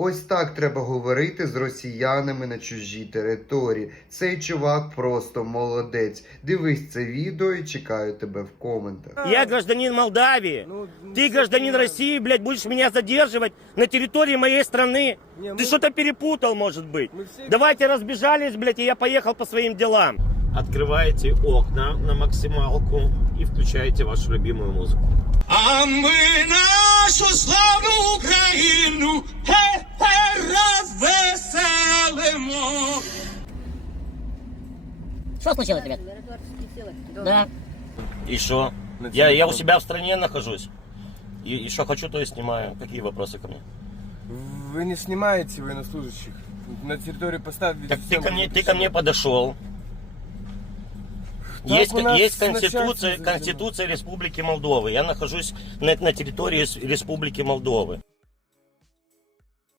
Ось так треба говорити з росіянами на чужій території. Цей чувак просто молодець. Дивись це відео і чекаю тебе в коментах. Я гражданин ну, ну, Ти гражданин Росії, блядь, будеш мене задержувати на території моєї країни? Ти ми... то перепутав, може бути. Всі... Давайте розбіжались, блядь, і я поїхав по своїм ділам. Відкривайте окна на максималку і включайте вашу любимую музику. А ми нашу славну Україну... Что случилось, ребят? Да. И что? Я, я у себя в стране нахожусь. И, и что хочу, то и снимаю. Какие вопросы ко мне? Вы не снимаете военнослужащих. На территории поставили... Так всем, ты ко, мне, напишем. ты ко мне подошел. Так есть есть конституция, части, конституция Республики Молдовы. Я нахожусь на, на территории Республики Молдовы.